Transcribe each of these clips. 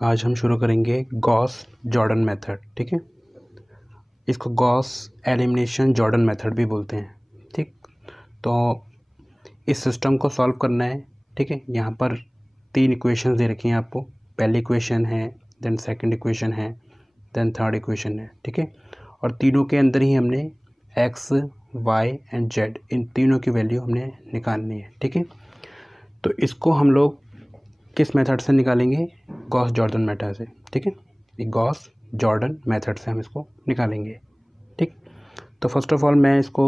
आज हम शुरू करेंगे गॉस जॉर्डन मेथड। ठीक है, इसको गॉस एलिमिनेशन जॉर्डन मेथड भी बोलते हैं। ठीक, तो इस सिस्टम को सॉल्व करना है। ठीक है, यहाँ पर 3 इक्वेशन दे रखी हैं आपको। पहली इक्वेशन है, देन सेकंड इक्वेशन है, देन थर्ड इक्वेशन है। ठीक है, और तीनों के अंदर ही हमने एक्स, वाई एंड जेड, इन तीनों की वैल्यू हमने निकालनी है। ठीक है, तो इसको हम लोग किस मेथड से निकालेंगे? गॉस जॉर्डन मेथड से। ठीक है, ये गॉस जॉर्डन मेथड से हम इसको निकालेंगे। ठीक, तो फर्स्ट ऑफ ऑल मैं इसको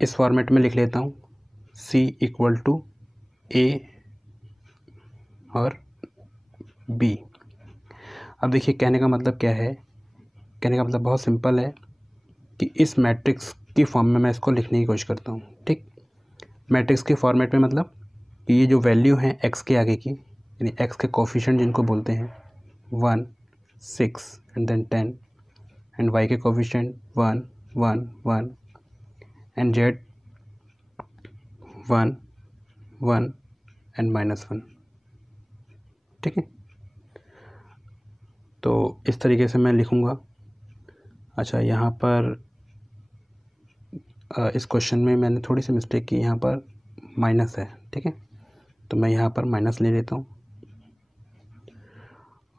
इस फॉर्मेट में लिख लेता हूँ, C इक्वल टू A और B। अब देखिए कहने का मतलब क्या है, कहने का मतलब बहुत सिंपल है कि इस मैट्रिक्स की फॉर्म में मैं इसको लिखने की कोशिश करता हूँ। ठीक, मैट्रिक्स के फॉर्मेट में मतलब कि ये जो वैल्यू है एक्स के आगे की, यानी एक्स के कोफिशिएंट जिनको बोलते हैं 1, 6 एंड देन 10, एंड वाई के कोफिशिएंट 1, 1, 1 एंड जेड 1, 1 एंड -1। ठीक है, तो इस तरीके से मैं लिखूँगा। अच्छा, यहाँ पर इस क्वेश्चन में मैंने थोड़ी सी मिस्टेक की, यहाँ पर माइनस है। ठीक है, तो मैं यहाँ पर माइनस ले लेता हूँ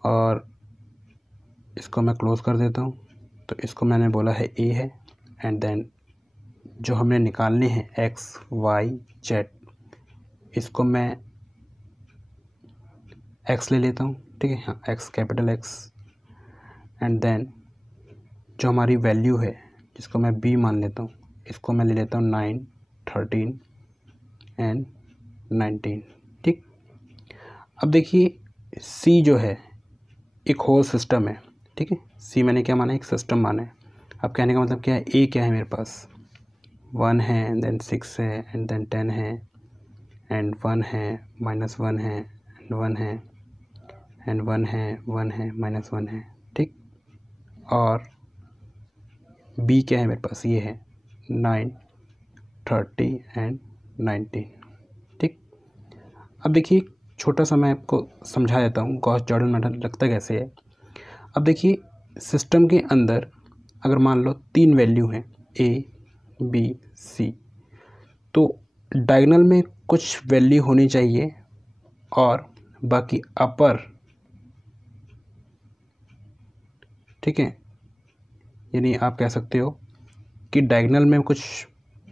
और इसको मैं क्लोज़ कर देता हूँ। तो इसको मैंने बोला है ए है, एंड देन जो हमने निकालने हैं एक्स, वाई, जेड, इसको मैं एक्स ले लेता हूँ। ठीक है, हाँ, x, capital x, and then जो हमारी वैल्यू है जिसको मैं बी मान लेता हूँ, इसको मैं ले लेता हूँ 9, 13 एंड 19। ठीक, अब देखिए सी जो है एक होल सिस्टम है। ठीक है, सी मैंने क्या माना है? एक सिस्टम माना है। अब कहने का मतलब क्या है, ए क्या है मेरे पास? 1 है, एंड देन 6 है, एंड देन 10 है, एंड 1 है, -1 है, एंड 1 है, एंड 1 है, 1 है, -1 है। ठीक, और बी क्या है मेरे पास? ये है 9, 30 एंड 19। ठीक, अब देखिए छोटा सा मैं आपको समझा देता हूँ गॉस जॉर्डन मेथड लगता कैसे है। अब देखिए सिस्टम के अंदर अगर मान लो 3 वैल्यू हैं A, B, C, तो डायगोनल में कुछ वैल्यू होनी चाहिए और बाकी अपर, ठीक है, यानी आप कह सकते हो कि डायगोनल में कुछ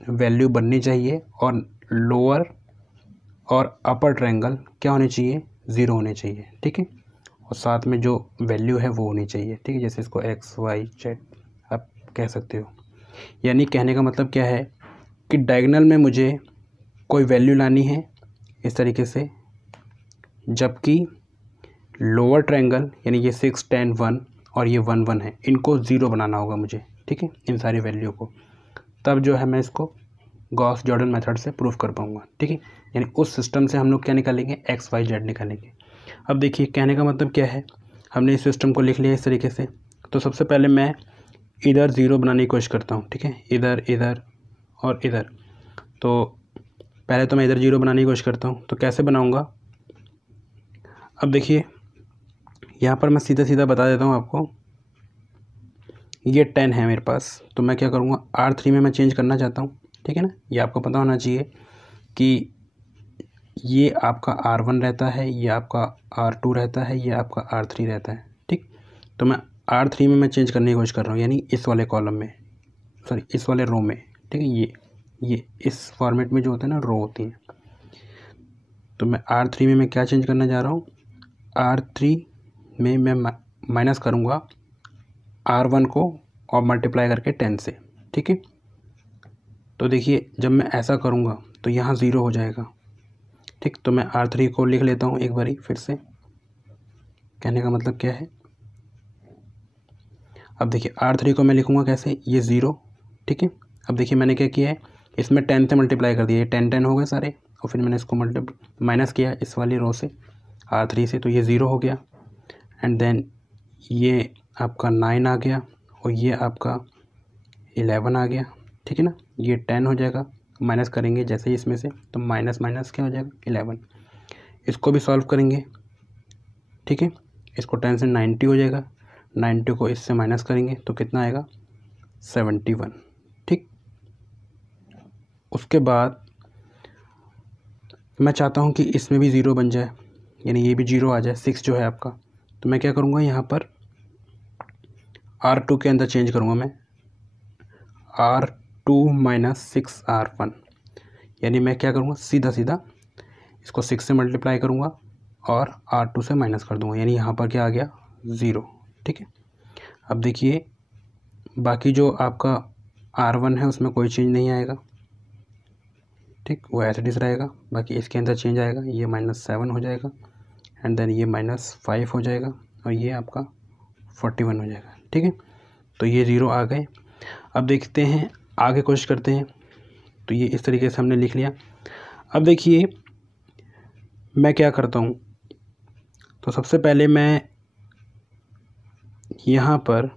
वैल्यू बननी चाहिए और लोअर और अपर ट्रायंगल क्या होने चाहिए? 0 होने चाहिए। ठीक है, और साथ में जो वैल्यू है वो होनी चाहिए। ठीक है, जैसे इसको एक्स, वाई, जेड आप कह सकते हो। यानी कहने का मतलब क्या है कि डायगोनल में मुझे कोई वैल्यू लानी है इस तरीके से, जबकि लोअर ट्रायंगल यानी ये 6, 10, 1 और ये 1, 1 है, इनको 0 बनाना होगा मुझे। ठीक है, इन सारी वैल्यू को, तब जो है मैं इसको गॉस जॉर्डन मेथड से प्रूफ कर पाऊँगा। ठीक है, यानी उस सिस्टम से हम लोग क्या निकालेंगे? एक्स, वाई, जेड निकालेंगे। अब देखिए कहने का मतलब क्या है, हमने इस सिस्टम को लिख लिया इस तरीके से। तो सबसे पहले मैं इधर 0 बनाने की कोशिश करता हूँ। ठीक है, इधर, इधर और इधर। तो पहले तो मैं इधर 0 बनाने की कोशिश करता हूँ। तो कैसे बनाऊँगा? अब देखिए यहाँ पर मैं सीधा सीधा बता देता हूँ आपको। ये 10 है मेरे पास, तो मैं क्या करूँगा? R3 में मैं चेंज करना चाहता हूँ। ठीक है ना, ये आपको पता होना चाहिए कि ये आपका R1 रहता है, ये आपका R2 रहता है, ये आपका R3 रहता है। ठीक, तो मैं R3 में मैं चेंज करने की कोशिश कर रहा हूँ, यानी इस वाले कॉलम में, सॉरी इस वाले रो में। ठीक है, ये इस फॉर्मेट में जो होता है ना, रो होती है। तो मैं R3 में मैं क्या चेंज करना जा रहा हूँ? R3 में मैं माइनस करूँगा R1 को और मल्टीप्लाई करके 10 से। ठीक है, तो देखिए जब मैं ऐसा करूँगा तो यहाँ 0 हो जाएगा। ठीक, तो मैं R3 को लिख लेता हूँ एक बारी फिर से। कहने का मतलब क्या है, अब देखिए R3 को मैं लिखूँगा कैसे? ये 0। ठीक है, अब देखिए मैंने क्या किया है, इसमें 10 से मल्टीप्लाई कर दिया, ये 10 10 हो गए सारे, और फिर मैंने इसको माइनस किया इस वाली रो से R3 से, तो ये 0 हो गया। एंड देन ये आपका 9 आ गया और ये आपका 11 आ गया। ठीक है ना, ये 10 हो जाएगा, माइनस करेंगे जैसे ही इसमें से, तो माइनस माइनस क्या हो जाएगा? 11। इसको भी सॉल्व करेंगे। ठीक है, इसको 10 से 90 हो जाएगा, 90 को इससे माइनस करेंगे तो कितना आएगा 71। ठीक, उसके बाद मैं चाहता हूँ कि इसमें भी ज़ीरो बन जाए, यानी ये भी जीरो आ जाए, 6 जो है आपका। तो मैं क्या करूँगा, यहाँ पर R2 के अंदर चेंज करूँगा मैं, R2 माइनस 6R1, यानी मैं क्या करूँगा, सीधा सीधा इसको 6 से मल्टीप्लाई करूँगा और R2 से माइनस कर दूँगा, यानी यहाँ पर क्या आ गया 0। ठीक है, अब देखिए बाकी जो आपका R1 है उसमें कोई चेंज नहीं आएगा। ठीक, वो ऐसे डिस रहेगा। बाकी इसके अंदर चेंज आएगा, ये -7 हो जाएगा एंड देन ये -5 हो जाएगा और ये आपका 41 हो जाएगा। ठीक है, तो ये 0 आ गए। अब देखते हैं आगे, कोशिश करते हैं। तो ये इस तरीके से हमने लिख लिया। अब देखिए मैं क्या करता हूँ, तो सबसे पहले मैं यहाँ पर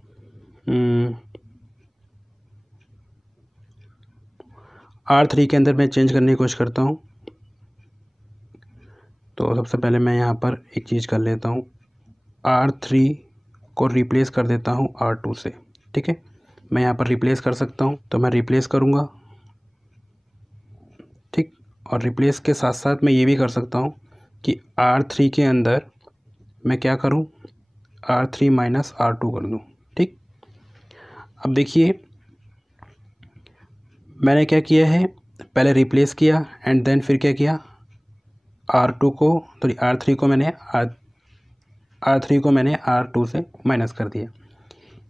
R3 के अंदर मैं चेंज करने की कोशिश करता हूँ। तो सबसे पहले मैं यहाँ पर एक चीज़ कर लेता हूँ, R3 को रिप्लेस कर देता हूँ R2 से। ठीक है, मैं यहाँ पर रिप्लेस कर सकता हूँ, तो मैं रिप्लेस करूँगा। ठीक, और रिप्लेस के साथ साथ मैं ये भी कर सकता हूँ कि R3 के अंदर मैं क्या करूँ, R3 माइनस R2 कर दूँ। ठीक, अब देखिए मैंने क्या किया है, पहले रिप्लेस किया एंड देन फिर क्या किया, R3 को मैंने R2 से माइनस कर दिया।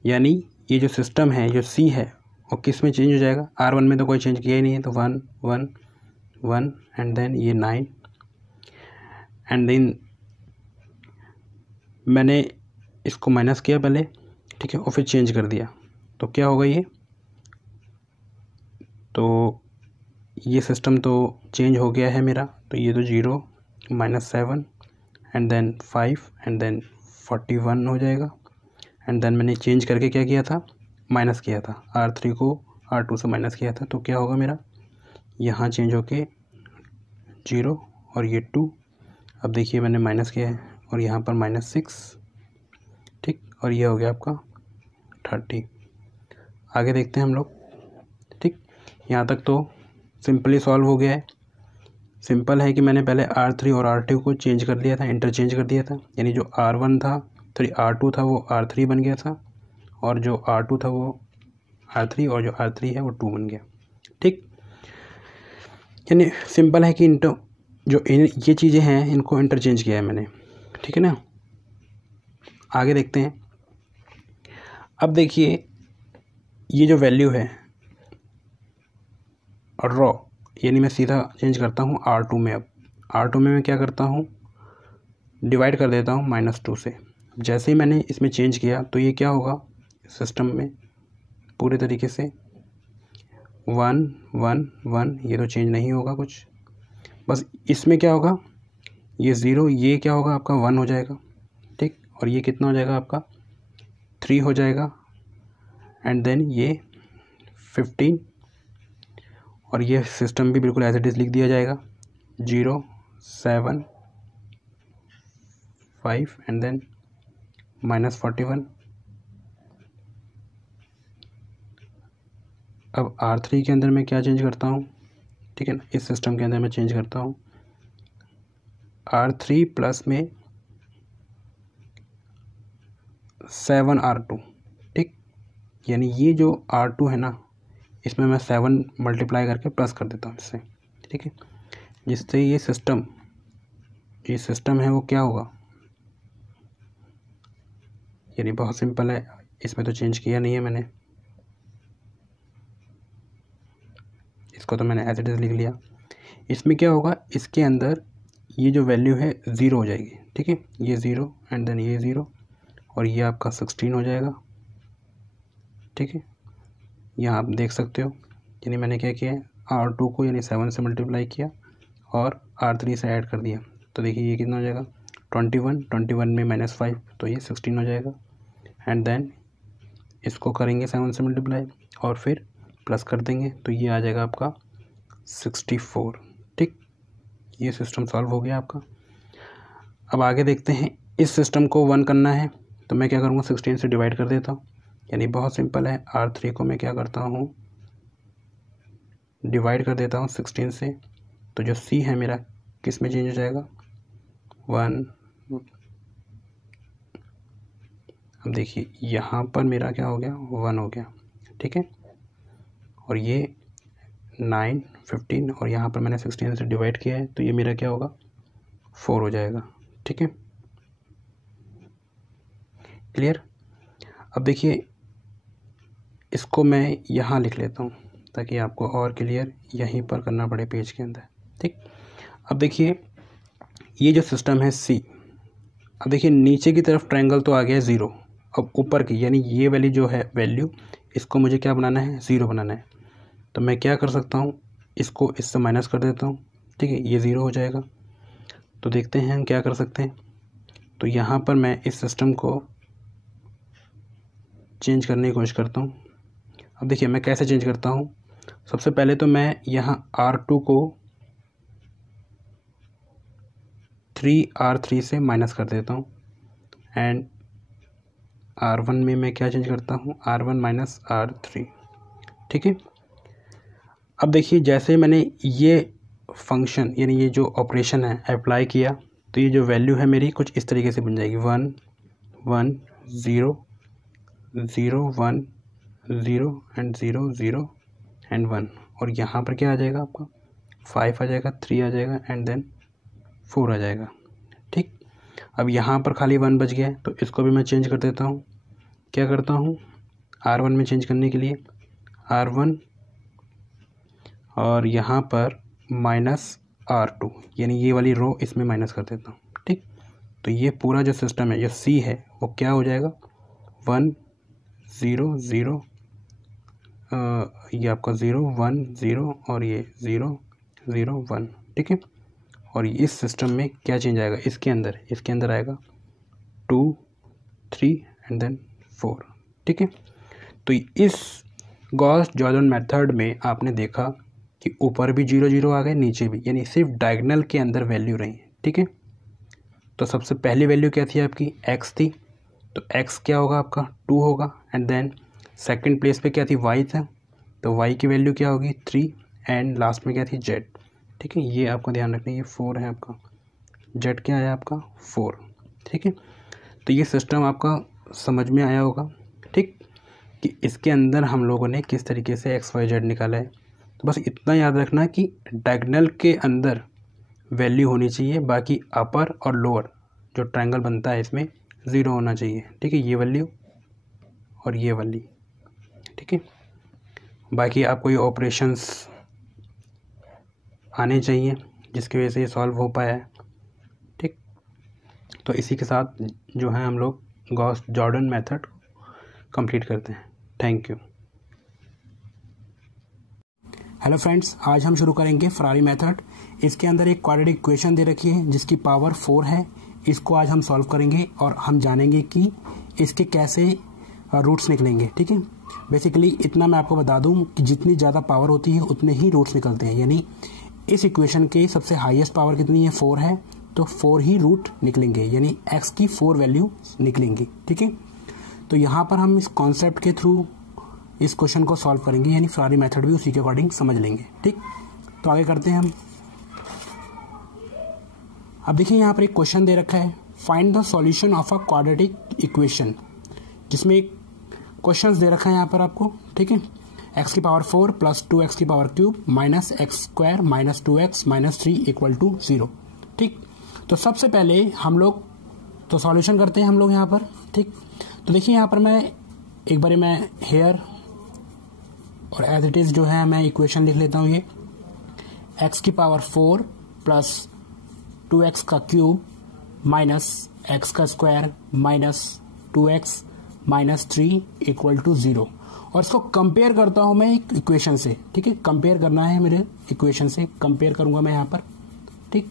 यानी ये जो सिस्टम है, जो C है, वो किस में चेंज हो जाएगा, R1 में तो कोई चेंज किया ही नहीं है, तो 1 1 1 एंड देन ये 9 एंड देन मैंने इसको माइनस किया पहले। ठीक है, और फिर चेंज कर दिया, तो क्या होगा ये, तो ये सिस्टम तो चेंज हो गया है मेरा। तो ये तो 0 -7 एंड देन 5 एंड देन 41 हो जाएगा एंड देन मैंने चेंज करके क्या किया था, माइनस किया था, R3 को R2 से माइनस किया था। तो क्या होगा मेरा, यहाँ चेंज होके 0 और ये 2। अब देखिए मैंने माइनस किया है और यहाँ पर -6। ठीक, और ये हो गया आपका 30। आगे देखते हैं हम लोग। ठीक, यहाँ तक तो सिंपली सॉल्व हो गया है। सिंपल है कि मैंने पहले R3 और R2 को चेंज कर लिया था, इंटरचेंज कर दिया था, यानी जो R1 था R2 था वो R3 बन गया था और जो R2 था वो R3 और जो R3 है वो 2 बन गया। ठीक, यानी सिंपल है कि ये चीज़ें हैं इनको इंटरचेंज किया है मैंने। ठीक है ना, आगे देखते हैं। अब देखिए ये जो वैल्यू है रॉ, यानी मैं सीधा चेंज करता हूँ R2 में। अब R2 में मैं क्या करता हूँ, डिवाइड कर देता हूँ -2 से। जैसे ही मैंने इसमें चेंज किया तो ये क्या होगा, सिस्टम में पूरे तरीके से 1 1 1, ये तो चेंज नहीं होगा कुछ, बस इसमें क्या होगा, ये 0, ये क्या होगा आपका 1 हो जाएगा। ठीक, और ये कितना हो जाएगा आपका 3 हो जाएगा एंड देन ये 15 और ये सिस्टम भी बिल्कुल एज इट इज़ लिख दिया जाएगा, 0 7 5 एंड देन -41। अब R3 के अंदर मैं क्या चेंज करता हूँ, ठीक है ना, इस सिस्टम के अंदर मैं चेंज करता हूँ R3 प्लस में 7R2। ठीक, यानी ये जो R2 है ना, इसमें मैं 7 मल्टीप्लाई करके प्लस कर देता हूँ इससे। ठीक है, जिससे ये सिस्टम है वो क्या होगा, यानी बहुत सिंपल है, इसमें तो चेंज किया नहीं है मैंने, इसको तो मैंने एज इट इज़ लिख लिया। इसमें क्या होगा, इसके अंदर ये जो वैल्यू है 0 हो जाएगी। ठीक है, ये 0 एंड देन ये 0 और ये आपका 16 हो जाएगा। ठीक है, यहाँ आप देख सकते हो, यानी मैंने क्या किया है, R2 को यानी 7 से मल्टीप्लाई किया और R3 से ऐड कर दिया। तो देखिए ये कितना हो जाएगा, 21 में -5 तो ये 16 हो जाएगा एंड देन इसको करेंगे 7 से मल्टीप्लाई और फिर प्लस कर देंगे, तो ये आ जाएगा आपका 64। ठीक, ये सिस्टम सॉल्व हो गया आपका। अब आगे देखते हैं इस सिस्टम को 1 करना है तो मैं क्या करूँगा, 16 से डिवाइड कर देता हूँ, यानी बहुत सिंपल है। R3 को मैं क्या करता हूँ, डिवाइड कर देता हूँ 16 से, तो जो C है मेरा किस में चेंज हो जाएगा, 1। अब देखिए यहाँ पर मेरा क्या हो गया, 1 हो गया, ठीक है। और ये 9, 15 और यहाँ पर मैंने 16 से डिवाइड किया है तो ये मेरा क्या होगा, 4 हो जाएगा, ठीक है। क्लियर। अब देखिए इसको मैं यहाँ लिख लेता हूँ ताकि आपको और क्लियर यहीं पर करना पड़े पेज के अंदर, ठीक। अब देखिए ये जो सिस्टम है C, अब देखिए नीचे की तरफ ट्रायंगल तो आ गया 0, अब ऊपर की यानी ये वाली जो है वैल्यू, इसको मुझे क्या बनाना है, 0 बनाना है। तो मैं क्या कर सकता हूँ, इसको इससे माइनस कर देता हूँ, ठीक है, ये 0 हो जाएगा। तो देखते हैं हम क्या कर सकते हैं। तो यहाँ पर मैं इस सिस्टम को चेंज करने की कोशिश करता हूँ। अब देखिए मैं कैसे चेंज करता हूँ। सबसे पहले तो मैं यहाँ R2 को 3R3 से माइनस कर देता हूँ एंड R1 में मैं क्या चेंज करता हूँ, R1 माइनस R3, ठीक है। अब देखिए जैसे मैंने ये फंक्शन यानी ये जो ऑपरेशन है अप्लाई किया तो ये जो वैल्यू है मेरी कुछ इस तरीके से बन जाएगी, 1 1 0 0 1 0 एंड 0 0 एंड 1, और यहाँ पर क्या आ जाएगा आपका, 5 आ जाएगा, 3 आ जाएगा एंड देन 4 आ जाएगा, ठीक। अब यहाँ पर खाली 1 बच गया है तो इसको भी मैं चेंज कर देता हूँ। क्या करता हूँ, R1 में चेंज करने के लिए R1 और यहाँ पर माइनस R2 यानी ये वाली रो इसमें माइनस कर देता हूँ, ठीक। तो ये पूरा जो सिस्टम है, जो C है, वो क्या हो जाएगा, 1 0 0, ये आपका 0 1 0 और ये 0 0 1, ठीक है। और इस सिस्टम में क्या चेंज आएगा, इसके अंदर आएगा 2 3 एंड देन 4, ठीक है। तो इस गॉस जॉर्डन मेथड में आपने देखा कि ऊपर भी 0 0 आ गए, नीचे भी, यानी सिर्फ डायगोनल के अंदर वैल्यू रही है, ठीक है। तो सबसे पहली वैल्यू क्या थी आपकी, x थी, तो x क्या होगा आपका 2 होगा एंड देन सेकंड प्लेस पे क्या थी, y था, तो y की वैल्यू क्या होगी 3 एंड लास्ट में क्या थी z, ठीक है। ये आपको ध्यान रखना, ये 4 है आपका, z क्या है आपका 4, ठीक है। तो ये सिस्टम आपका समझ में आया होगा, ठीक, कि इसके अंदर हम लोगों ने किस तरीके से x y z निकाला है। तो बस इतना याद रखना कि डायगोनल के अंदर वैल्यू होनी चाहिए, बाकी अपर और लोअर जो ट्रायंगल बनता है इसमें 0 होना चाहिए, ठीक है, ये वैल्यू और ये वाली, ठीक है। बाकी आपको ये ऑपरेशंस आने चाहिए जिसकी वजह से ये सॉल्व हो पाया है, ठीक। तो इसी के साथ जो है हम लोग गॉस जॉर्डन मेथड कंप्लीट करते हैं। Thank you. हेलो फ्रेंड्स, आज हम शुरू करेंगे फरारी मेथड। इसके अंदर एक क्वाड्रेटिक इक्वेशन दे रखी है जिसकी पावर 4 है। इसको आज हम सॉल्व करेंगे और हम जानेंगे कि इसके कैसे रूट्स निकलेंगे, ठीक है। बेसिकली इतना मैं आपको बता दूं कि जितनी ज़्यादा पावर होती है उतने ही रूट्स निकलते हैं, यानी इस इक्वेशन के सबसे हाईएस्ट पावर कितनी है, 4 है, तो 4 ही रूट निकलेंगे, यानी x की 4 वैल्यू निकलेंगी, ठीक है। तो यहाँ पर हम इस कॉन्सेप्ट के थ्रू इस क्वेश्चन को सॉल्व करेंगे, यानी फरारी मेथड भी उसी के अकॉर्डिंग समझ लेंगे, ठीक। तो आगे करते हैं हम। अब देखिए यहाँ पर एक क्वेश्चन दे रखा है, find the solution of a quadratic equation, जिसमें एक क्वेश्चन दे रखा है यहाँ पर आपको, ठीक है। x की पावर 4 प्लस 2x की power cube minus x square minus 2x minus 3 equal to 0, ठीक। तो सबसे पहले हम लोग तो सॉल्यूशन करते हैं हम लोग यहाँ पर, ठीक। तो देखिए यहाँ पर एक बार मैं हेयर और एज इट इज जो है मैं इक्वेशन लिख लेता हूँ। ये x की पावर 4 प्लस 2x का क्यूब माइनस x का square minus 2x minus 3 equal to 0, और इसको कंपेयर करता हूं मैं एक इक्वेशन से, ठीक है। कंपेयर करना है मेरे इक्वेशन से, कंपेयर करूंगा मैं यहाँ पर, ठीक।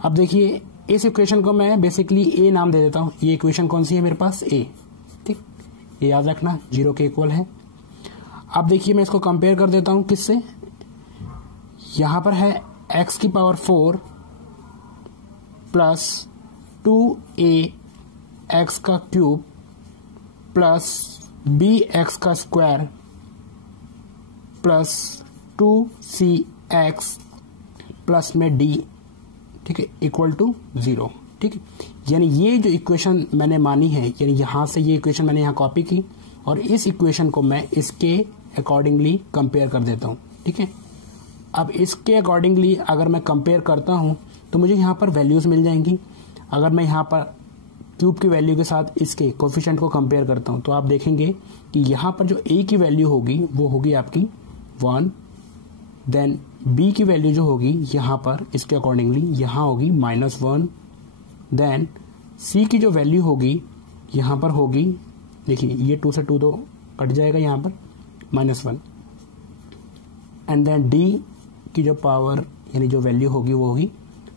अब देखिए इस इक्वेशन को मैं बेसिकली a नाम दे देता हूँ। ये इक्वेशन कौन सी है मेरे पास, a, ठीक, ये याद रखना 0 के इक्वल है। अब देखिए मैं इसको कंपेयर कर देता हूँ किससे, यहाँ पर है x की पावर 4 प्लस 2ax का क्यूब प्लस bx का स्क्वायर प्लस 2cx प्लस में d, ठीक है, इक्वल टू 0। ठीक है, यानी ये जो इक्वेशन मैंने मानी है, यानी यहाँ से ये इक्वेशन मैंने यहाँ कॉपी की और इस इक्वेशन को मैं इसके अकॉर्डिंगली कंपेयर कर देता हूँ। ठीक है, अब इसके अकॉर्डिंगली अगर मैं कंपेयर करता हूँ तो मुझे यहाँ पर वैल्यूज मिल जाएंगी। अगर मैं यहाँ पर क्यूब की वैल्यू के साथ इसके कोफिशिएंट को कंपेयर करता हूँ तो आप देखेंगे कि यहाँ पर जो a की वैल्यू होगी वो होगी आपकी 1, देन b की वैल्यू जो होगी यहाँ पर इसके अकॉर्डिंगली यहाँ होगी -1, देन c की जो वैल्यू होगी यहाँ पर होगी, देखिए ये 2 से 2 तो कट जाएगा यहाँ पर -1, एंड देन d की जो पावर यानी जो वैल्यू होगी वो होगी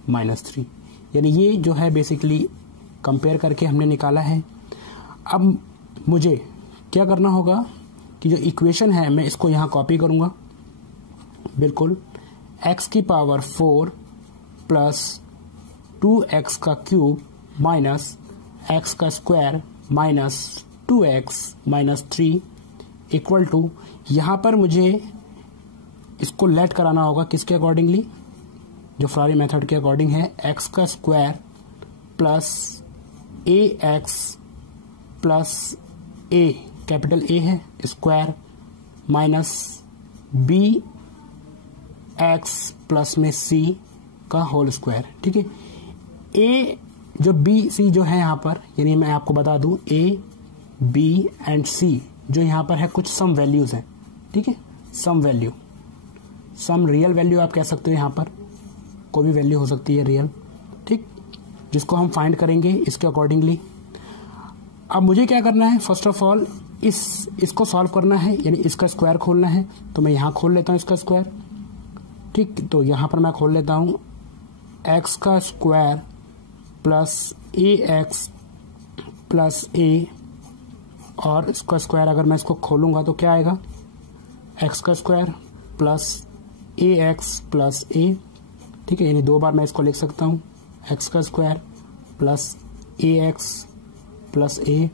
-3। यानी ये जो है बेसिकली कंपेयर करके हमने निकाला है। अब मुझे क्या करना होगा कि जो इक्वेशन है मैं इसको यहाँ कॉपी करूँगा, बिल्कुल x की पावर 4 प्लस 2x का क्यूब माइनस x का square minus 2x minus 3 equal to, यहाँ पर मुझे इसको लेट कराना होगा किसके अकॉर्डिंगली, जो फरारी मेथड के अकॉर्डिंग है, x का square plus ax plus a, capital A है, square minus b x plus में c का होल स्क्वायर। ठीक है, a जो b c जो है यहाँ पर, यानी मैं आपको बता दूं a b एंड c जो यहाँ पर है कुछ सम वैल्यूज हैं। ठीक है, some value, some real value आप कह सकते हो, यहाँ पर कोई भी वैल्यू हो सकती है रियल, ठीक, जिसको हम फाइंड करेंगे इसके अकॉर्डिंगली। अब मुझे क्या करना है, फर्स्ट ऑफ ऑल इसको सॉल्व करना है, यानी इसका स्क्वायर खोलना है। तो मैं यहाँ खोल लेता हूँ इसका स्क्वायर। ठीक, तो यहाँ पर मैं खोल लेता हूँ x का square plus ax plus a, और इसका स्क्वायर अगर मैं इसको खोलूंगा तो क्या आएगा, x का square plus ax plus a। ठीक है, यानी 2 बार मैं इसको लिख सकता हूँ, x का square plus ax plus a।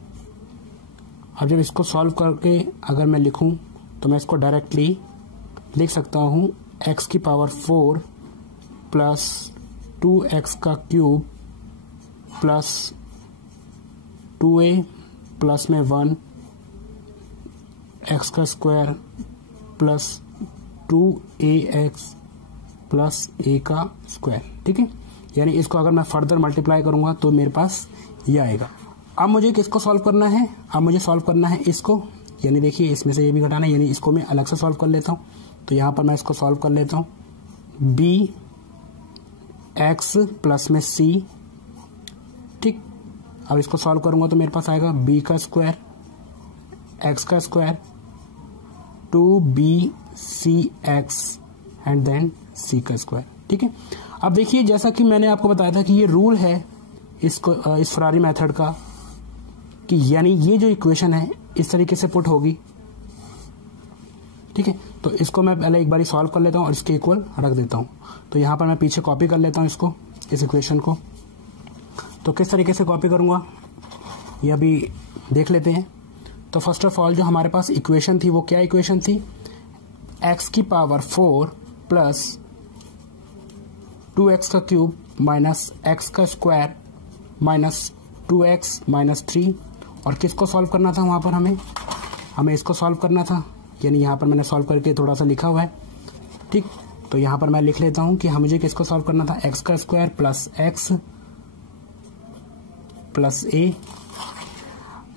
अब जब इसको सॉल्व करके अगर मैं लिखूं तो मैं इसको डायरेक्टली लिख सकता हूँ x की पावर 4 प्लस 2x का क्यूब प्लस 2a प्लस में 1 x का square plus 2ax plus a का स्क्वायर। ठीक है, यानी इसको अगर मैं फर्दर मल्टीप्लाई करूंगा तो मेरे पास ये आएगा। अब मुझे किसको सॉल्व करना है, अब मुझे सॉल्व करना है इसको, यानी देखिए इसमें से ये भी घटाना है, यानी इसको मैं अलग से सॉल्व कर लेता हूँ। तो यहाँ पर मैं इसको सॉल्व कर लेता हूँ, b x प्लस में c। ठीक, अब इसको सॉल्व करूंगा तो मेरे पास आएगा b का स्क्वायर x का square 2bcx and then c का स्क्वायर। ठीक है, अब देखिए जैसा कि मैंने आपको बताया था कि ये रूल है इसको इस फरारी मेथड का, कि यानी ये जो इक्वेशन है इस तरीके से पुट होगी। ठीक है, तो इसको मैं पहले एक बार सॉल्व कर लेता हूँ और इसके इक्वल रख देता हूँ। तो यहाँ पर मैं पीछे कॉपी कर लेता हूँ इसको, इस इक्वेशन को। तो किस तरीके से कॉपी करूँगा ये अभी देख लेते हैं। तो फर्स्ट ऑफ ऑल जो हमारे पास इक्वेशन थी वो क्या इक्वेशन थी, x की पावर 4 प्लस 2x का क्यूब माइनस x का स्क्वायर माइनस 2x माइनस 3, और किसको सॉल्व करना था, वहाँ पर हमें इसको सॉल्व करना था, यानी यहाँ पर मैंने सॉल्व करके थोड़ा सा लिखा हुआ है। ठीक, तो यहाँ पर मैं लिख लेता हूँ कि मुझे किसको सॉल्व करना था, x का square plus x plus a।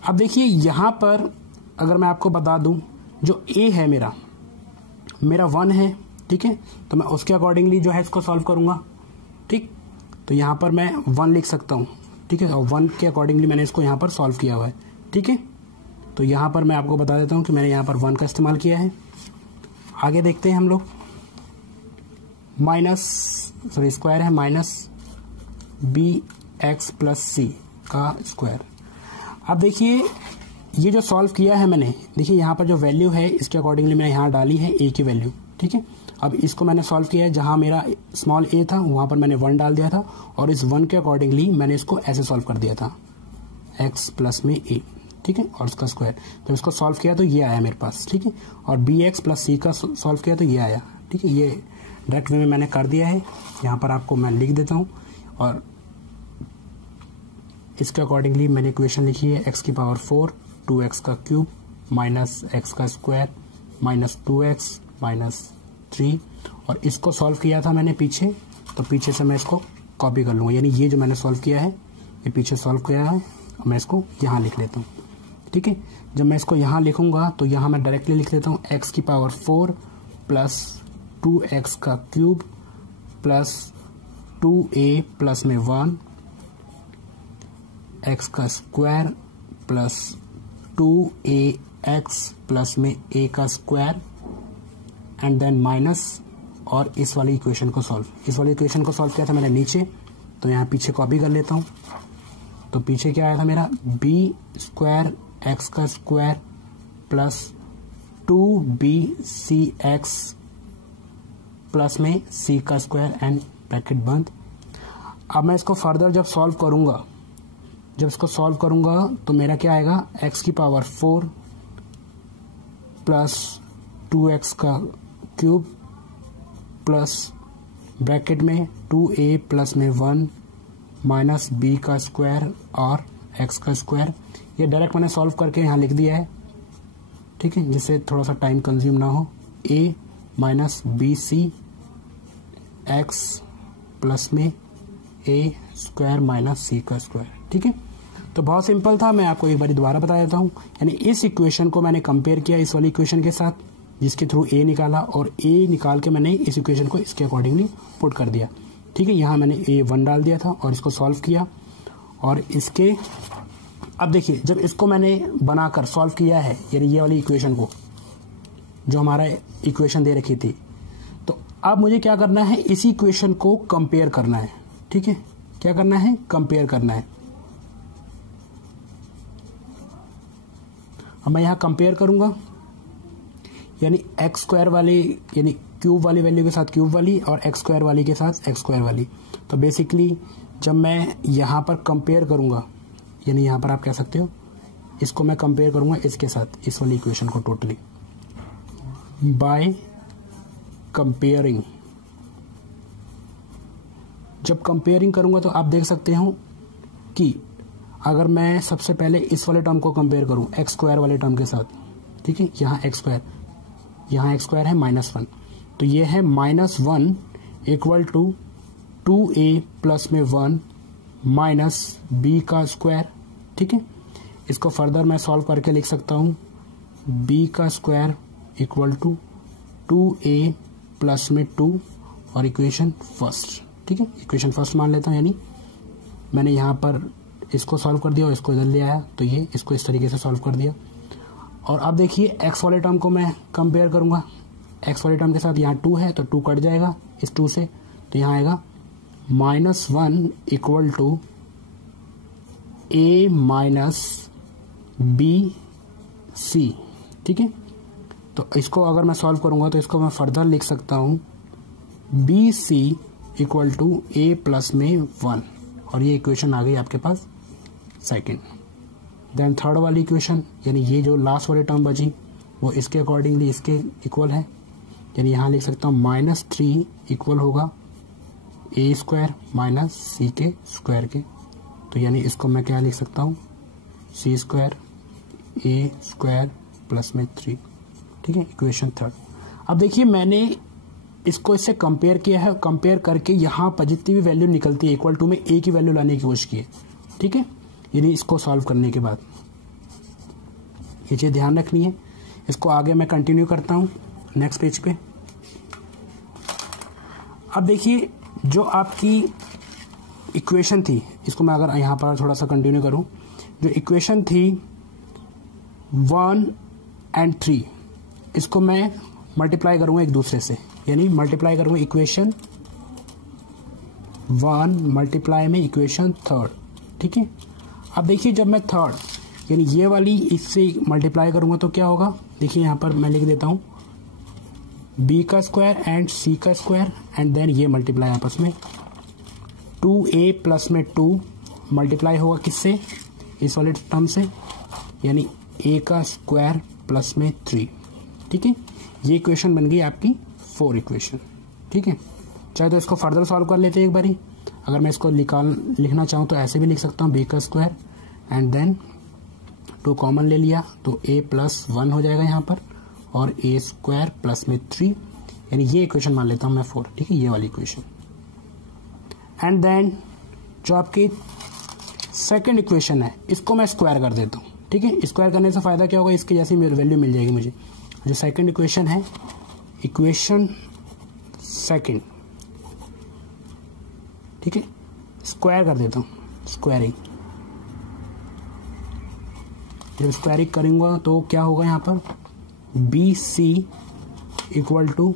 अब देखिए यहाँ पर अगर मैं आपको बता दूं जो a है मेरा 1 है। ठीक है, तो मैं उसके अकॉर्डिंगली जो है इसको सॉल्व करूँगा। ठीक, तो यहाँ पर मैं 1 लिख सकता हूँ। ठीक है, और 1 के अकॉर्डिंगली मैंने इसको यहाँ पर सॉल्व किया हुआ है। ठीक है, तो यहाँ पर मैं आपको बता देता हूँ कि मैंने यहाँ पर 1 का इस्तेमाल किया है। आगे देखते हैं हम लोग, स्क्वायर है माइनस bx प्लस c का स्क्वायर। अब देखिए ये जो सॉल्व किया है मैंने, देखिए यहाँ पर जो वैल्यू है इसके अकॉर्डिंगली मैंने यहाँ डाली है a की वैल्यू। ठीक है, अब इसको मैंने सॉल्व किया है, जहाँ मेरा स्मॉल a था वहाँ पर मैंने 1 डाल दिया था और इस 1 के अकॉर्डिंगली मैंने इसको ऐसे सॉल्व कर दिया था, x प्लस में a, ठीक है, और उसका स्क्वायर। जब इसको सॉल्व किया तो ये आया मेरे पास, ठीक है, और bx प्लस c का सॉल्व किया तो ये आया, ठीक है। ये डायरेक्ट वे में मैंने कर दिया है, यहाँ पर आपको मैं लिख देता हूँ। और इसके अकॉर्डिंगली मैंने इक्वेशन लिखी है x की पावर 4 2x का क्यूब माइनस x का स्क्वायर माइनस 2x माइनस 3, और इसको सॉल्व किया था मैंने पीछे, तो पीछे से मैं इसको कॉपी कर लूँगा, यानी ये जो मैंने सॉल्व किया है ये पीछे सॉल्व किया है, और मैं इसको यहाँ लिख लेता हूँ, ठीक है। जब मैं इसको यहाँ लिखूँगा तो यहाँ मैं डायरेक्टली लिख लेता हूँ x की पावर 4 प्लस 2x का क्यूब प्लस 2a प्लस में 1 x का स्क्वायर प्लस 2ax प्लस में a का स्क्वायर एंड देन माइनस, और इस वाली इक्वेशन को सॉल्व, इस वाली इक्वेशन को सॉल्व किया था मैंने नीचे, तो यहाँ पीछे कॉपी कर लेता हूँ। तो पीछे क्या आया था मेरा, b स्क्वायर x का स्क्वायर प्लस 2bcx प्लस में c का स्क्वायर एंड ब्रैकेट बंद। अब मैं इसको फर्दर जब सॉल्व करूँगा, जब इसको सॉल्व करूँगा तो मेरा क्या आएगा, x की पावर 4 प्लस 2x का क्यूब प्लस ब्रैकेट में 2a प्लस में 1 माइनस b का स्क्वायर और x का स्क्वायर। ये डायरेक्ट मैंने सॉल्व करके यहाँ लिख दिया है, ठीक है, जिससे थोड़ा सा टाइम कंज्यूम ना हो। a minus B C x plus में a स्क्वायर माइनस c का स्क्वायर, ठीक है। तो बहुत सिंपल था, मैं आपको एक बार दोबारा बता देता हूँ। यानी इस इक्वेशन को मैंने कंपेयर किया इस वाली इक्वेशन के साथ, जिसके थ्रू a निकाला, और a निकाल के मैंने इस इक्वेशन को इसके अकॉर्डिंगली पुट कर दिया, ठीक है। यहाँ मैंने a 1 डाल दिया था और इसको सॉल्व किया, और इसके अब देखिए जब इसको मैंने बनाकर सॉल्व किया है, यानी ये वाली इक्वेशन को, जो हमारा इक्वेशन दे रखी थी, तो अब मुझे क्या करना है, इसी इक्वेशन को कंपेयर करना है, ठीक है। क्या करना है, कंपेयर करना है। अब मैं यहाँ कंपेयर करूंगा, यानी एक्स स्क्वायर वाली, यानी क्यूब वाली वैल्यू के साथ क्यूब वाली, और एक्स स्क्वायर वाली के साथ एक्स स्क्वायर वाली। तो बेसिकली जब मैं यहाँ पर कंपेयर करूंगा, यानी यहाँ पर आप कह सकते हो इसको मैं कंपेयर करूंगा इसके साथ, इस वाली इक्वेशन को टोटली बाय कंपेयरिंग। जब कंपेयरिंग करूंगा तो आप देख सकते हो कि अगर मैं सबसे पहले इस वाले टर्म को कंपेयर करूं एक्स स्क्वायर वाले टर्म के साथ, ठीक है, यहाँ एक्स स्क्वायर, यहाँ एक्स स्क्वायर है -1, तो ये है -1 इक्वल टू 2a प्लस में 1 माइनस b का स्क्वायर, ठीक है। इसको फर्दर मैं सॉल्व करके लिख सकता हूँ, b का square equal to 2a plus में 2 और इक्वेशन फर्स्ट, ठीक है, इक्वेशन फर्स्ट मान लेता हूँ। यानी मैंने यहाँ पर इसको सॉल्व कर दिया और इसको इधर ले आया, तो ये इसको इस तरीके से सॉल्व कर दिया। और अब देखिए एक्स वाले टर्म को मैं कंपेयर करूँगा, एक्स वाले टर्म के साथ यहाँ 2 है तो 2 कट जाएगा इस 2 से, तो यहाँ आएगा -1 equal to a minus B C, ठीक है। तो इसको अगर मैं सॉल्व करूँगा तो इसको मैं फर्दर लिख सकता हूँ B C equal to a plus में 1, और ये इक्वेशन आ गई आपके पास सेकंड। देन थर्ड वाली इक्वेशन, यानी ये जो लास्ट वाली टर्म बची वो इसके अकॉर्डिंगली इसके इक्वल है, यानी यहाँ लिख सकता हूँ -3 इक्वल होगा a स्क्वायर माइनस सी के स्क्वायर के, तो यानी इसको मैं क्या लिख सकता हूँ, सी स्क्वायर a स्क्वायर प्लस में 3, ठीक है, इक्वेशन थर्ड। अब देखिए मैंने इसको इससे कंपेयर किया है, कंपेयर करके यहाँ पर जितनी भी वैल्यू निकलती है इक्वल टू में a की वैल्यू लाने की कोशिश की है, ठीक है। यानी इसको सॉल्व करने के बाद ये चीज़ ध्यान रखनी है। इसको आगे मैं कंटिन्यू करता हूँ नेक्स्ट पेज पे। अब देखिए जो आपकी इक्वेशन थी, इसको मैं अगर यहाँ पर थोड़ा सा कंटिन्यू करूँ, जो इक्वेशन थी 1 और 3, इसको मैं मल्टीप्लाई करूँगा एक दूसरे से, यानी मल्टीप्लाई करूँगा इक्वेशन 1 मल्टीप्लाई में इक्वेशन थर्ड, ठीक है। अब देखिए जब मैं थर्ड यानी ये वाली इससे मल्टीप्लाई करूँगा तो क्या होगा, देखिए यहाँ पर मैं लिख देता हूँ बी का स्क्वायर एंड सी का स्क्वायर एंड देन ये मल्टीप्लाई आपस में 2a प्लस में 2 मल्टीप्लाई होगा किससे, इस वाले टर्म से, यानी a का स्क्वायर प्लस में 3। ठीक है, ये इक्वेशन बन गई आपकी 4 इक्वेशन। ठीक है, चाहे तो इसको फर्दर सॉल्व कर लेते हैं एक बारी। अगर मैं इसको लिखना चाहूँ तो ऐसे भी लिख सकता हूँ, बी का स्क्वायर एंड देन 2 कॉमन ले लिया तो a प्लस 1 हो जाएगा यहाँ पर, और a स्क्वायर प्लस में 3, यानी ये इक्वेशन मान लेता हूँ मैं 4। ठीक है, ये वाली इक्वेशन। एंड देन जो आपकी सेकंड इक्वेशन है इसको मैं स्क्वायर कर देता हूँ। ठीक है, स्क्वायर करने से फायदा क्या होगा, इसकी जैसी वैल्यू मिल जाएगी मुझे। जो सेकंड इक्वेशन है, इक्वेशन सेकंड, ठीक है, स्क्वायर कर देता हूँ, स्क्वायरिंग। जब स्क्वायरिंग करूंगा तो क्या होगा यहाँ पर, B C equal to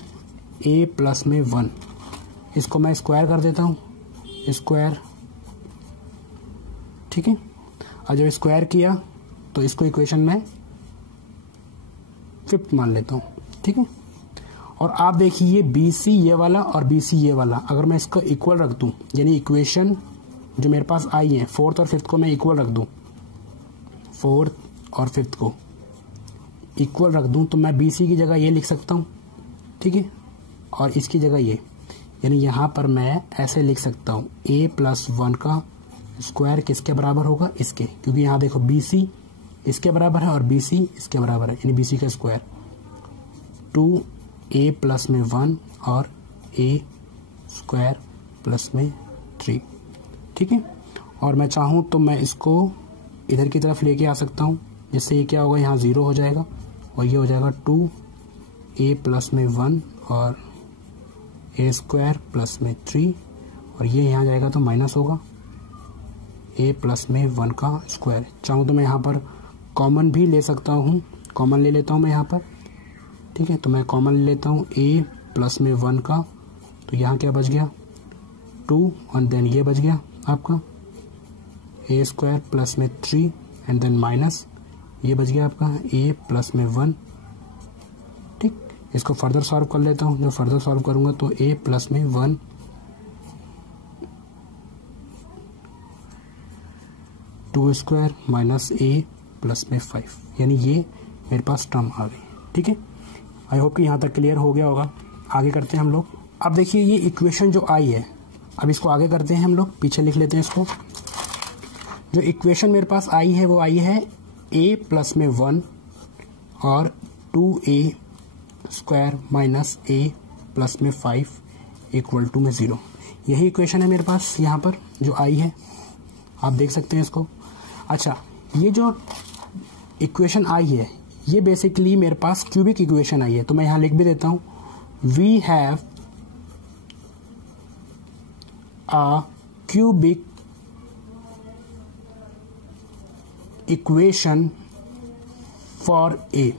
A plus में 1, इसको मैं स्क्वायर कर देता हूँ, स्क्वायर। ठीक है, और जब स्क्वायर किया तो इसको इक्वेशन में 5th मान लेता हूँ। ठीक है, और आप देखिए बी सी ये वाला और बी सी ये वाला अगर मैं इसको इक्वल रख दूं, यानी इक्वेशन जो मेरे पास आई है 4th और 5th को मैं इक्वल रख दूं, 4th और 5th को इक्वल रख दूं, तो मैं बी सी की जगह ये लिख सकता हूँ। ठीक है, और इसकी जगह ये, यानी यहाँ पर मैं ऐसे लिख सकता हूँ a प्लस 1 का स्क्वायर किसके बराबर होगा, इसके, क्योंकि यहाँ देखो बी सी इसके बराबर है और बी सी इसके बराबर है, यानी बी सी का स्क्वायर 2a प्लस में 1 और a स्क्वायर प्लस में 3। ठीक है, और मैं चाहूँ तो मैं इसको इधर की तरफ लेके आ सकता हूँ, जिससे ये क्या होगा, यहाँ 0 हो जाएगा और ये हो जाएगा 2a प्लस में 1 और a स्क्वायर प्लस में 3, और ये यहाँ जाएगा तो माइनस होगा a प्लस में 1 का स्क्वायर। चाहूँ तो मैं यहाँ पर कॉमन भी ले सकता हूँ, कॉमन ले लेता हूँ मैं यहाँ पर। ठीक है, तो मैं कॉमन ले लेता हूँ a प्लस में 1 का, तो यहाँ क्या बच गया 2, और देन ये बच गया आपका a स्क्वायर प्लस में 3 एंड देन माइनस ये बच गया आपका a प्लस में 1। ठीक, इसको फर्दर सॉल्व कर लेता हूँ। जब फर्दर सॉल्व करूँगा तो a प्लस में 1 2 स्क्वायर माइनस a प्लस में 5, यानी ये मेरे पास टर्म आ गई। ठीक है, आई होप कि यहाँ तक क्लियर हो गया होगा। आगे करते हैं हम लोग। अब देखिए ये इक्वेशन जो आई है, अब इसको आगे करते हैं हम लोग, पीछे लिख लेते हैं इसको। जो इक्वेशन मेरे पास आई है वो आई है a प्लस में 1 और 2a square minus a plus में 5 इक्वल टू में 0। यही इक्वेशन है मेरे पास यहाँ पर जो आई है, आप देख सकते हैं इसको। अच्छा, ये जो इक्वेशन आई है ये बेसिकली मेरे पास क्यूबिक इक्वेशन आई है, तो मैं यहाँ लिख भी देता हूँ, we have a cubic equation for A.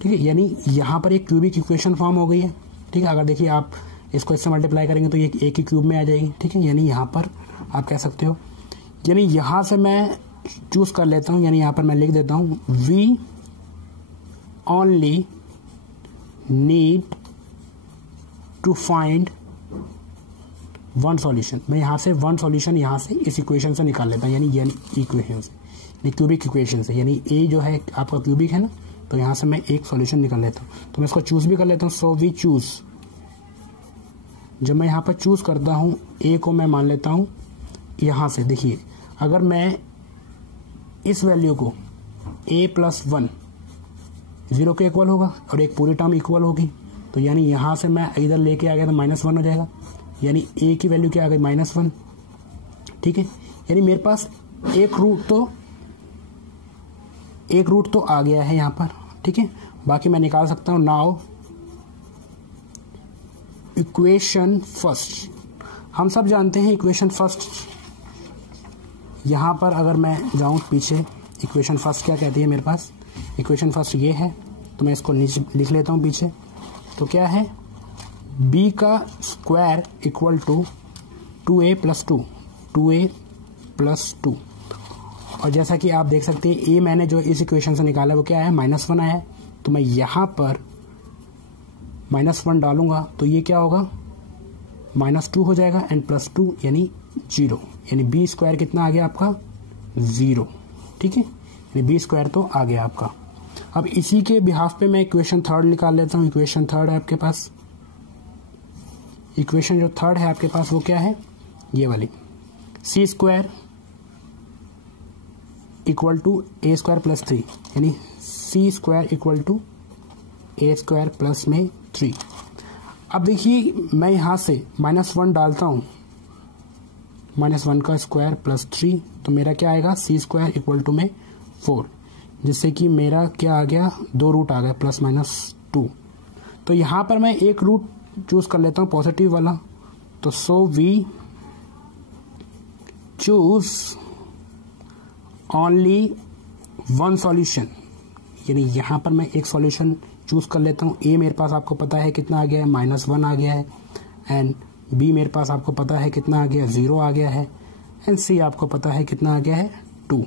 ठीक है, यानी यहाँ पर एक क्यूबिक इक्वेशन फॉर्म हो गई है। ठीक है, अगर देखिए आप इसको इससे मल्टीप्लाई करेंगे तो ये एक ही क्यूब में आ जाएगी। ठीक है, यानी यहाँ पर आप कह सकते हो, यानी यहाँ से मैं चूज कर लेता हूँ, यानी यहाँ पर मैं लिख देता हूँ we only need to find one solution. मैं यहाँ से वन सॉल्यूशन यहाँ से इस इक्वेशन से निकाल लेता हूँ, यानी इक्वेशन से, यानी क्यूबिक इक्वेशन से, यानी ए जो है आपका क्यूबिक है ना, तो यहाँ से मैं एक सॉल्यूशन निकाल लेता हूँ। तो मैं इसको चूज भी कर लेता हूँ। सो वी चूज, जब मैं यहाँ पर चूज करता हूँ ए को मैं मान लेता हूँ यहाँ से। देखिए अगर मैं इस वैल्यू को a प्लस 1 0 के इक्वल होगा और एक पूरी टर्म इक्वल होगी, तो यानी यहाँ से मैं इधर लेके आ गया तो -1 हो जाएगा, यानी a की वैल्यू क्या आ गई -1। ठीक है, यानी मेरे पास एक रूट तो आ गया है यहाँ पर। ठीक है, बाकी मैं निकाल सकता हूँ। नाउ इक्वेशन फर्स्ट, हम सब जानते हैं इक्वेशन फर्स्ट। यहाँ पर अगर मैं जाऊँ पीछे, इक्वेशन फर्स्ट क्या कहती है मेरे पास, इक्वेशन फर्स्ट ये है, तो मैं इसको नीचे लिख लेता हूँ पीछे। तो क्या है, b का square equal to 2a plus 2, 2a plus 2। और जैसा कि आप देख सकते हैं a मैंने जो इस इक्वेशन से निकाला वो क्या है -1 आया है, तो मैं यहाँ पर -1 डालूंगा तो ये क्या होगा, -2 हो जाएगा एंड +2 यानी 0, यानी बी स्क्वायर कितना आ गया आपका 0, ठीक है, यानी बी स्क्वायर तो आ गया आपका। अब इसी के बिहाफ पे मैं इक्वेशन थर्ड निकाल लेता हूँ। इक्वेशन थर्ड है आपके पास, इक्वेशन जो थर्ड है आपके पास वो क्या है, ये वाली, C square equal to A square plus 3, यानी C square equal to A square plus में 3। अब देखिए मैं यहाँ से -1 डालता हूँ, -1 का स्क्वायर प्लस 3, तो मेरा क्या आएगा, सी स्क्वायर इक्वल टू में 4, जिससे कि मेरा क्या आ गया, 2 रूट आ गया +-2। तो यहाँ पर मैं एक रूट चूज कर लेता हूँ पॉजिटिव वाला, तो so we choose only one solution, यानी यहाँ पर मैं एक सॉल्यूशन चूज कर लेता हूँ। ए मेरे पास आपको पता है कितना आ गया है, -1 आ गया है, एंड बी मेरे पास आपको पता है कितना आ गया, 0 आ गया है, एंड सी आपको पता है कितना आ गया है, 2।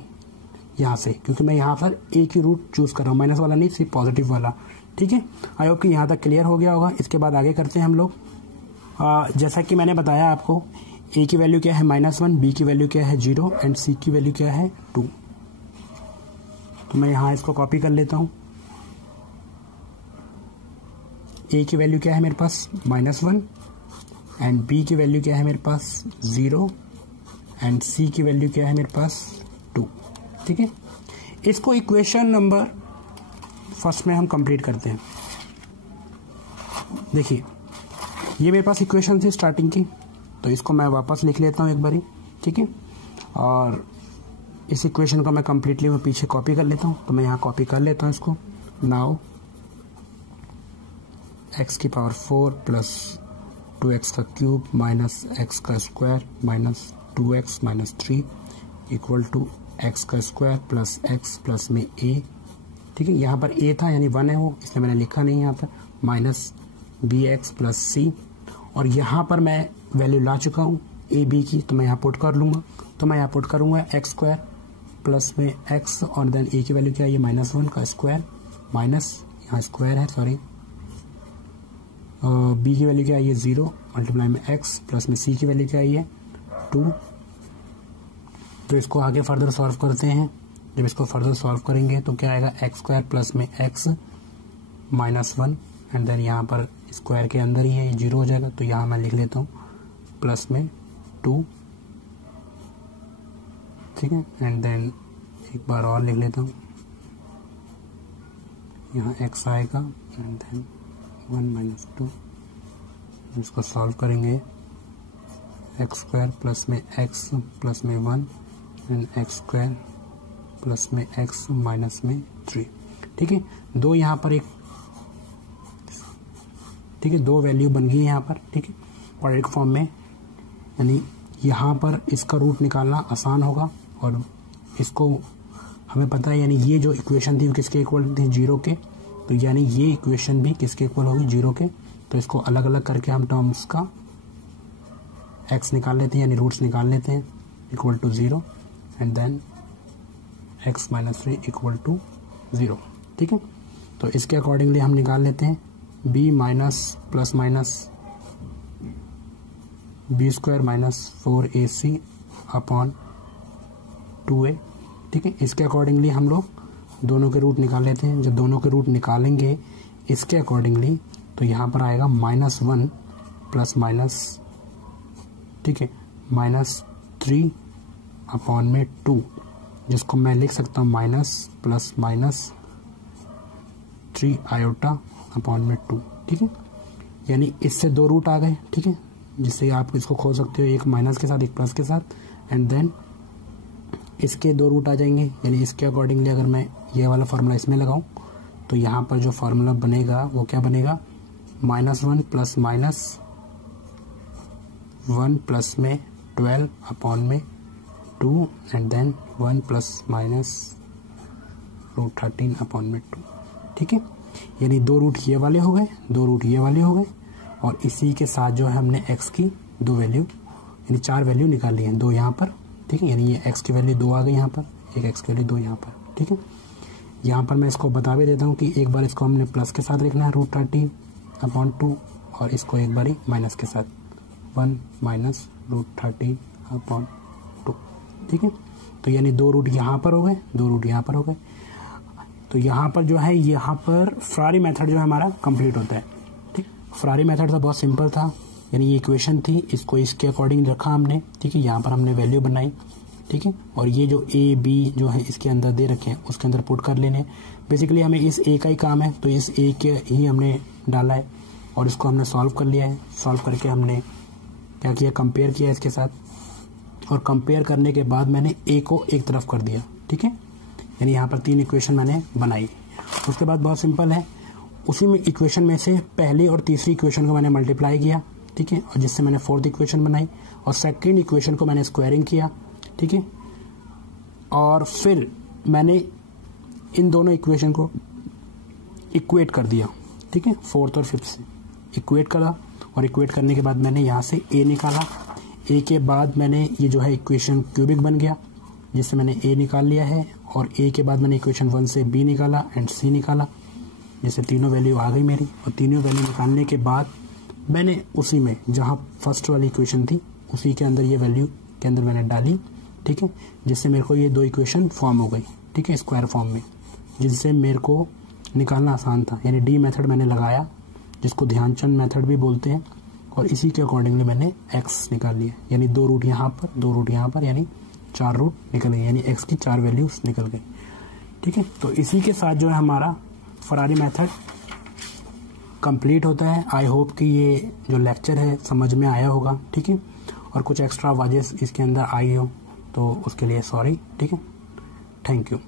यहाँ से क्योंकि मैं यहाँ पर एक ही रूट चूज कर रहा हूँ, माइनस वाला नहीं, सिर्फ पॉजिटिव वाला, ठीक है। आई होप कि यहाँ तक क्लियर हो गया होगा। इसके बाद आगे करते हैं हम लोग। जैसा कि मैंने बताया आपको, ए की वैल्यू क्या है -1, बी की वैल्यू क्या है 0, एंड सी की वैल्यू क्या है 2। तो मैं यहाँ इसको कॉपी कर लेता हूँ। ए की वैल्यू क्या है मेरे पास -1, एंड बी की वैल्यू क्या है मेरे पास 0, एंड सी की वैल्यू क्या है मेरे पास 2, ठीक है। इसको इक्वेशन नंबर फर्स्ट में हम कंप्लीट करते हैं। देखिए ये मेरे पास इक्वेशन थी स्टार्टिंग की, तो इसको मैं वापस लिख लेता हूँ एक बारी, ठीक है। और इस इक्वेशन को मैं कंप्लीटली मैं पीछे कॉपी कर लेता हूँ, तो मैं यहाँ कॉपी कर लेता हूँ इसको। नाउ x की पावर 4 प्लस 2x का क्यूब माइनस x का square minus 2x minus 3 equal to x का स्क्वायर प्लस x प्लस में a, ठीक है। यहाँ पर a था यानी 1 है वो, इसलिए मैंने लिखा नहीं यहाँ पर, माइनस bx प्लस c, और यहाँ पर मैं वैल्यू ला चुका हूँ a b की, तो मैं यहाँ पुट कर लूँगा। तो मैं यहाँ पुट करूँगा x स्क्वायर प्लस में x, और देन a की वैल्यू क्या है, ये -1 का स्क्वायर माइनस, यहाँ स्क्वायर है सॉरी, b की वैल्यू क्या है, ये 0 मल्टीप्लाई में x प्लस में c की वैल्यू क्या है, ये 2। तो इसको आगे फर्दर सॉल्व करते हैं। जब इसको फर्दर सॉल्व करेंगे तो क्या आएगा, x स्क्वायर प्लस में x -1, एंड देन यहाँ पर स्क्वायर के अंदर ही है, ये 0 हो जाएगा, तो यहाँ मैं लिख लेता हूँ प्लस में 2, ठीक है। एंड देन एक बार और लिख लेता हूँ, यहाँ x आएगा, एंड देन 1 - 2, इसको सॉल्व करेंगे, x स्क्वायर प्लस में x प्लस में 1, एंड x स्क्वायर प्लस में x माइनस में 3, ठीक है। दो यहाँ पर एक, ठीक है, दो वैल्यू बन गई यहाँ पर, ठीक है, और एक फॉर्म में, यानी यहाँ पर इसका रूट निकालना आसान होगा, और इसको हमें पता है, यानी ये जो इक्वेशन थी वो किसके इक्वल थी, 0 के, तो यानी ये इक्वेशन भी किसके इक्वल होगी, 0 के। तो इसको अलग अलग करके हम टर्म्स का x निकाल लेते हैं, यानी रूट्स निकाल लेते हैं, equal to 0, and then x minus 3 equal to 0, ठीक है। तो इसके अकॉर्डिंगली हम निकाल लेते हैं b minus plus minus B square minus 4ac upon 2a, ठीक है। इसके अकॉर्डिंगली हम लोग दोनों के रूट निकाल लेते हैं। जब दोनों के रूट निकालेंगे इसके अकॉर्डिंगली, तो यहाँ पर आएगा -1 प्लस माइनस, ठीक है, -3 अपॉन में 2, जिसको मैं लिख सकता हूँ minus plus minus 3 iota upon में 2, ठीक है। यानी इससे दो रूट आ गए, ठीक है, जिससे आप इसको खोल सकते हो, एक माइनस के साथ एक प्लस के साथ, एंड देन इसके दो रूट आ जाएंगे। यानी इसके अकॉर्डिंगली अगर मैं ये वाला फार्मूला इसमें लगाऊं, तो यहाँ पर जो फार्मूला बनेगा वो क्या बनेगा, -1 प्लस माइनस 1 प्लस में 12 अपॉन में 2, and then 1 plus minus √13 upon में 2, ठीक है। यानी दो रूट ये वाले हो गए, दो रूट ये वाले हो गए, और इसी के साथ जो है हमने x की दो वैल्यू, यानी 4 वैल्यू निकाल ली हैं, 2 यहाँ पर, ठीक है, यानी ये x की वैल्यू 2 आ गई यहाँ पर, एक x की वैल्यू 2 यहाँ पर, ठीक है। यहाँ पर मैं इसको बता भी देता हूँ कि एक बार इसको हमने प्लस के साथ लिखना है √13, अपॉन 2 और इसको एक बारी माइनस के साथ 1 माइनस √30 अपॉन 2। ठीक है, तो यानी 2 रूट यहाँ पर हो गए, 2 रूट यहाँ पर हो गए। तो यहाँ पर जो है, यहाँ पर फरारी मेथड जो है हमारा कंप्लीट होता है। ठीक, फरारी मेथड था बहुत सिंपल था, यानी ये इक्वेशन थी, इसको इसके अकॉर्डिंग रखा हमने। ठीक है, यहाँ पर हमने वैल्यू बनाई। ठीक है, और ये जो ए बी जो है इसके अंदर दे रखे हैं उसके अंदर पुट कर लेने। बेसिकली हमें इस ए का ही काम है, तो इस ए के ही हमने डाला है और इसको हमने सॉल्व कर लिया है। सॉल्व करके हमने क्या किया, कंपेयर किया इसके साथ, और कंपेयर करने के बाद मैंने ए को एक तरफ कर दिया। ठीक है, यानी यहाँ पर 3 इक्वेशन मैंने बनाई। उसके बाद बहुत सिंपल है, उसी में इक्वेशन में से पहली और तीसरी इक्वेशन को मैंने मल्टीप्लाई किया। ठीक है, और जिससे मैंने 4th इक्वेशन बनाई, और सेकंड इक्वेशन को मैंने स्क्वायरिंग किया। ठीक है, और फिर मैंने इन दोनों इक्वेशन को इक्वेट कर दिया। ठीक है, 4th और 5th से इक्वेट करा, और इक्वेट करने के बाद मैंने यहाँ से ए निकाला। ए के बाद मैंने ये जो है इक्वेशन क्यूबिक बन गया, जिससे मैंने ए निकाल लिया है। और ए के बाद मैंने इक्वेशन 1 से बी निकाला एंड सी निकाला, जिससे तीनों वैल्यू आ गई मेरी। और तीनों वैल्यू निकालने के बाद मैंने उसी में जहाँ फर्स्ट वाली इक्वेशन थी उसी के अंदर ये वैल्यू के अंदर मैंने डाली। ठीक है, जिससे मेरे को ये 2 इक्वेशन फॉर्म हो गई। ठीक है, स्क्वायर फॉर्म में, जिससे मेरे को निकालना आसान था। यानी डी मेथड मैंने लगाया, जिसको ध्यानचंद मेथड भी बोलते हैं, और इसी के अकॉर्डिंगली मैंने एक्स निकाल लिया। यानी 2 रूट यहाँ पर, 2 रूट यहाँ पर, यानी 4 रूट निकल गए, यानी एक्स की 4 वैल्यूज निकल गई। ठीक है, तो इसी के साथ जो है हमारा फरारी मेथड कंप्लीट होता है। आई होप कि ये जो लेक्चर है समझ में आया होगा। ठीक है, और कुछ एक्स्ट्रा आवाजेस इसके अंदर आई हो तो उसके लिए सॉरी। ठीक है, थैंक यू।